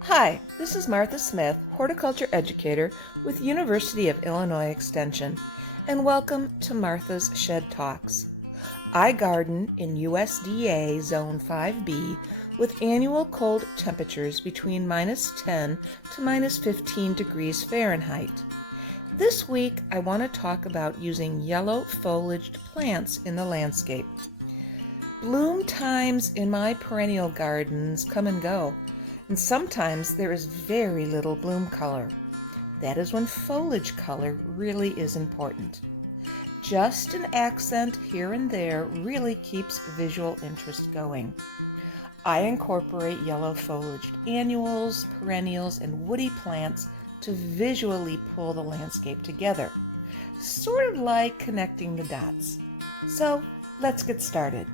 Hi, this is Martha Smith, horticulture educator with University of Illinois Extension, and welcome to Martha's Shed Talks. I garden in USDA Zone 5B with annual cold temperatures between -10 to -15 degrees Fahrenheit. This week I want to talk about using yellow foliaged plants in the landscape. Bloom times in my perennial gardens come and go, and sometimes there is very little bloom color. That is when foliage color really is important. Just an accent here and there really keeps visual interest going. I incorporate yellow foliaged annuals, perennials, and woody plants to visually pull the landscape together, sort of like connecting the dots. So let's get started.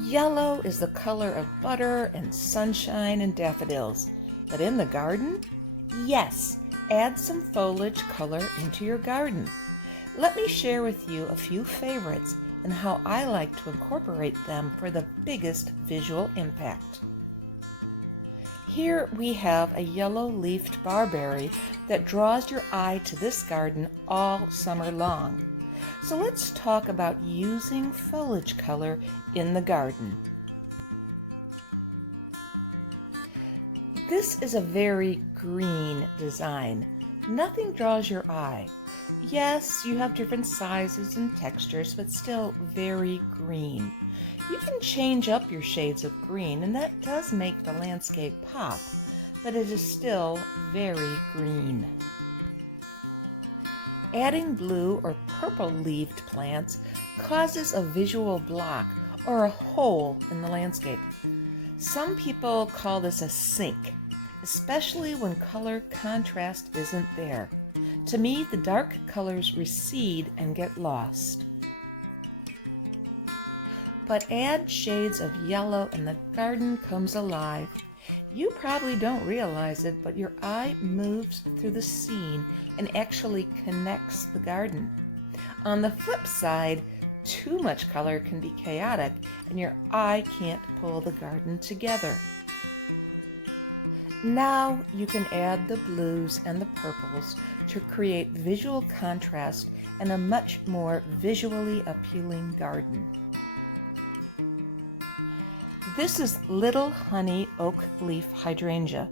Yellow is the color of butter and sunshine and daffodils. But in the garden? Yes, add some foliage color into your garden. Let me share with you a few favorites and how I like to incorporate them for the biggest visual impact. Here we have a yellow-leafed barberry that draws your eye to this garden all summer long. So let's talk about using foliage color in the garden. This is a very green design. Nothing draws your eye. Yes, you have different sizes and textures, but still very green. You can change up your shades of green, and that does make the landscape pop, but it is still very green. Adding blue or purple-leaved plants causes a visual block or a hole in the landscape. Some people call this a sink, especially when color contrast isn't there. To me, the dark colors recede and get lost. But add shades of yellow and the garden comes alive. You probably don't realize it, but your eye moves through the scene and actually connects the garden. On the flip side, too much color can be chaotic and your eye can't pull the garden together. Now you can add the blues and the purples to create visual contrast and a much more visually appealing garden. This is little honey oak leaf hydrangea.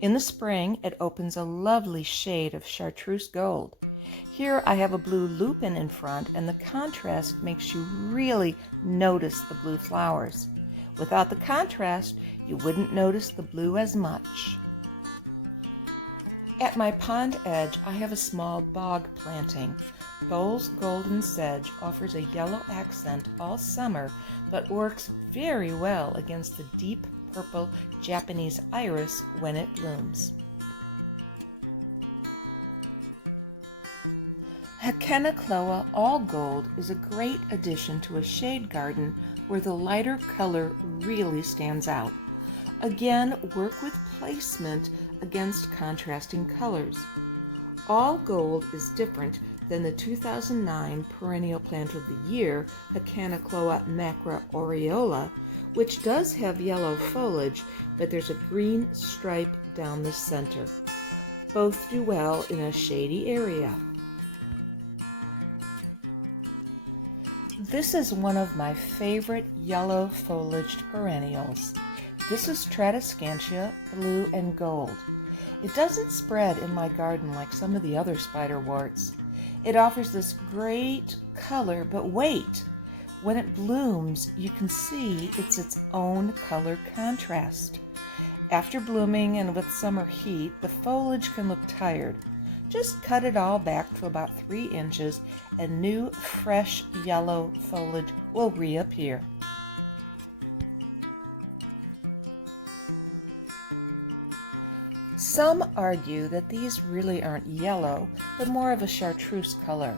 In the spring, it opens a lovely shade of chartreuse gold. Here I have a blue lupin in front, and the contrast makes you really notice the blue flowers. Without the contrast, you wouldn't notice the blue as much. At my pond edge, I have a small bog planting. Bowles Golden Sedge offers a yellow accent all summer, but works very well against the deep purple Japanese iris when it blooms. HAKONECHLOA All Gold is a great addition to a shade garden where the lighter color really stands out. Again, work with placement against contrasting colors. All Gold is different than the 2009 Perennial Plant of the Year, HAKONECHLOA macra aureola, which does have yellow foliage, but there's a green stripe down the center. Both do well in a shady area. This is one of my favorite yellow foliaged perennials. This is TRADESCANTIA blue and gold. It doesn't spread in my garden like some of the other spiderworts. It offers this great color, but wait! When it blooms, you can see it's its own color contrast. After blooming and with summer heat, the foliage can look tired. Just cut it all back to about 3 inches and new, fresh yellow foliage will reappear. Some argue that these really aren't yellow, but more of a chartreuse color.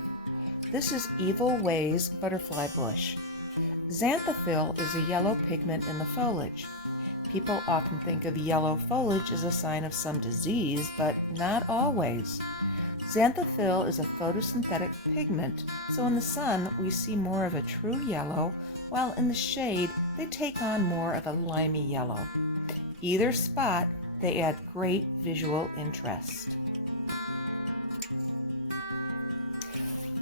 This is Evil Ways butterfly bush. Xanthophyll is a yellow pigment in the foliage. People often think of yellow foliage as a sign of some disease, but not always. Xanthophyll is a photosynthetic pigment, so in the sun we see more of a true yellow, while in the shade they take on more of a limey yellow. Either spot, they add great visual interest.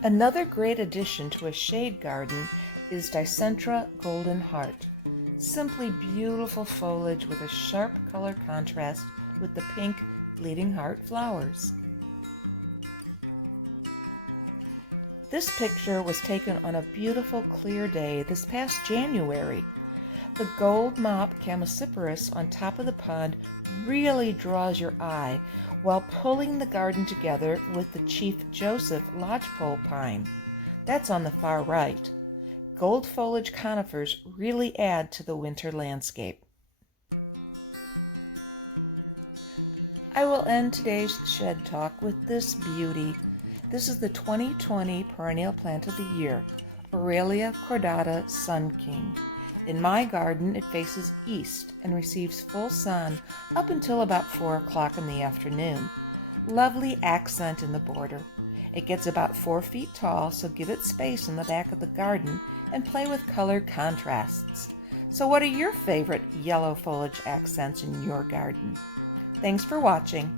Another great addition to a shade garden is DICENTRA Golden Heart. Simply beautiful foliage with a sharp color contrast with the pink bleeding heart flowers. This picture was taken on a beautiful clear day this past January. The gold mop Chamaecyparis on top of the pond really draws your eye while pulling the garden together with the Chief Joseph lodgepole pine. That's on the far right. Gold foliage conifers really add to the winter landscape. I will end today's shed talk with this beauty. This is the 2020 Perennial Plant of the Year, Aurelia cordata Sun King. In my garden, it faces east and receives full sun up until about 4 o'clock in the afternoon. Lovely accent in the border. It gets about 4 feet tall, so give it space in the back of the garden and play with color contrasts. So what are your favorite yellow foliage accents in your garden? Thanks for watching.